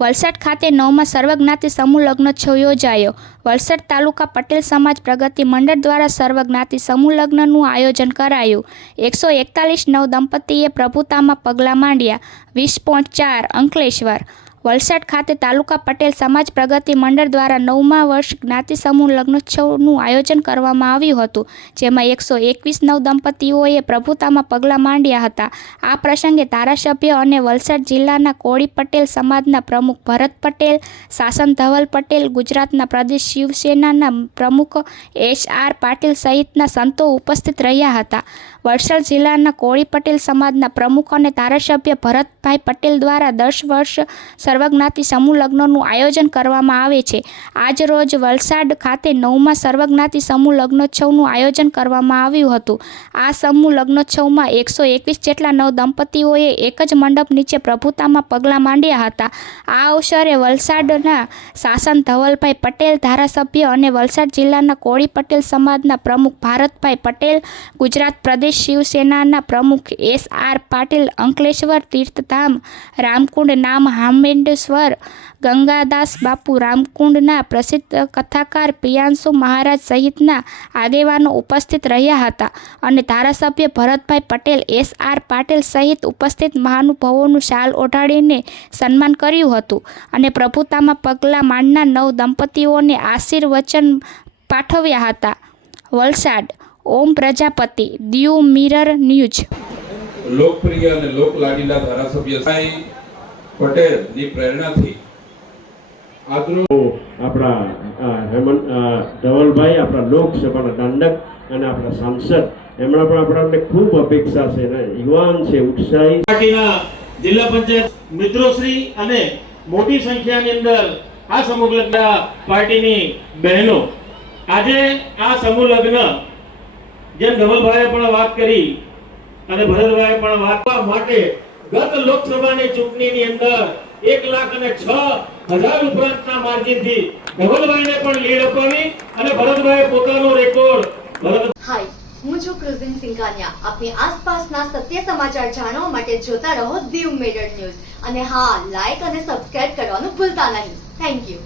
વલસાડ ખાતે 9મા સર્વજ્ઞાતિ સમૂહ લગ્નોત્સવ યોજાયો। વલસાડ તાલુકા પટેલ સમાજ પ્રગતિ મંડળ દ્વારા સર્વજ્ઞાતિ સમૂહ લગ્નનું આયોજન કરાયું। 141 નવદંપતીએ પ્રભુતામાં પગલાં માંડ્યા। 20.4 અંકલેશ્વર। વલસાડ ખાતે તાલુકા પટેલ સમાજ પ્રગતિ મંડળ દ્વારા 9મા વર્ષ જ્ઞાતિ સમૂહ લગ્નોત્સવનું આયોજન કરવામાં આવ્યું હતું, જેમાં 121 નવદંપતીઓએ પ્રભુતામાં પગલાં માંડ્યા હતા। આ પ્રસંગે ધારાસભ્ય અને વલસાડ જિલ્લાના કોળી પટેલ સમાજના પ્રમુખ ભરત પટેલ, શાસન ધવલ પટેલ, ગુજરાતના પ્રદેશ શિવસેનાના પ્રમુખ SR પાટીલ સહિતના સંતો ઉપસ્થિત રહ્યા હતા। વલસાડ જિલ્લાના કોળી પટેલ સમાજના પ્રમુખ અને ધારાસભ્ય ભરતભાઈ પટેલ દ્વારા 10 વર્ષ સર્વજ્ઞાતિ સમૂહ લગ્નનું આયોજન કરવામાં આવે છે। આજ રોજ વલસાડ ખાતે 9મા સર્વજ્ઞાતિ સમૂહ લગ્નોત્સવનું આયોજન કરવામાં આવ્યું હતું। આ સમૂહ લગ્નોત્સવમાં 121 જેટલા નવદંપતીઓએ એક જ મંડપ નીચે પ્રભુતામાં પગલાં માંડ્યા હતા। આ અવસરે વલસાડના શાસન ધવલભાઈ પટેલ, ધારાસભ્ય અને વલસાડ જિલ્લાના કોળી પટેલ સમાજના પ્રમુખ ભારતભાઈ પટેલ, ગુજરાત પ્રદેશ શિવસેનાના પ્રમુખ SR પાટીલ, અંકલેશ્વર તીર્થધામ રામકુંડ નામ હામેશ્વર ગંગાદાસ બાપુ રામકુંડના પ્રસિદ્ધ કથાકાર પ્રિયાંશુ મહારાજ સહિતના આગેવાનો ઉપસ્થિત રહ્યા હતા અને ધારાસભ્ય ભરતભાઈ પટેલ, SR પાટીલ સહિત ઉપસ્થિત મહાનુભાવોનું શાલ ઓઢાડીને સન્માન કર્યું હતું અને પ્રભુતામાં પગલાં માંડનાર 9 દંપતીઓને આશીર્વચન પાઠવ્યા હતા। વલસાડ ઓમ પ્રજાપતિ, દીવ મિરર ન્યૂઝ। લોકપ્રિય અને લોકલાડીલા ધારાસભ્ય સાઈ પટેલની પ્રેરણાથી આજનો આપણા હેમંત ધવલભાઈ, આપણા લોકસભાના દંડક અને આપણા સાંસદ, એમના પણ આપણને ખૂબ અપેક્ષા છે ને યુવાન છે, ઉત્સાહી પાર્ટીના જિલ્લા પંચાયત મિત્રોશ્રી અને મોટી સંખ્યાની અંદર આ સમૂહ લગ્ન પાર્ટીની બહેનો આજે આ સમૂહ લગ્ન જેમ ધવલભાઈએ પણ વાત કરી અને ભરતભાઈએ પણ વાત કરવા માટે ગત લોકસભાની ચૂંટણીની અંદર 1,06,000 ઉપરાંતના માર્જિનથી ધવલભાઈને પણ લીડ અપાવી અને ભરતભાઈએ પોતાનો રેકોર્ડ હાય, હું છું ક્રુઝિન સિંઘાનિયા। આપની આસપાસના સત્ય સમાચાર જાણવા માટે જોતા રહો દીવ મિરર ન્યૂઝ અને હા, લાઈક અને સબસ્ક્રાઇબ કરવાનું ભૂલતા નહીં। Thank you.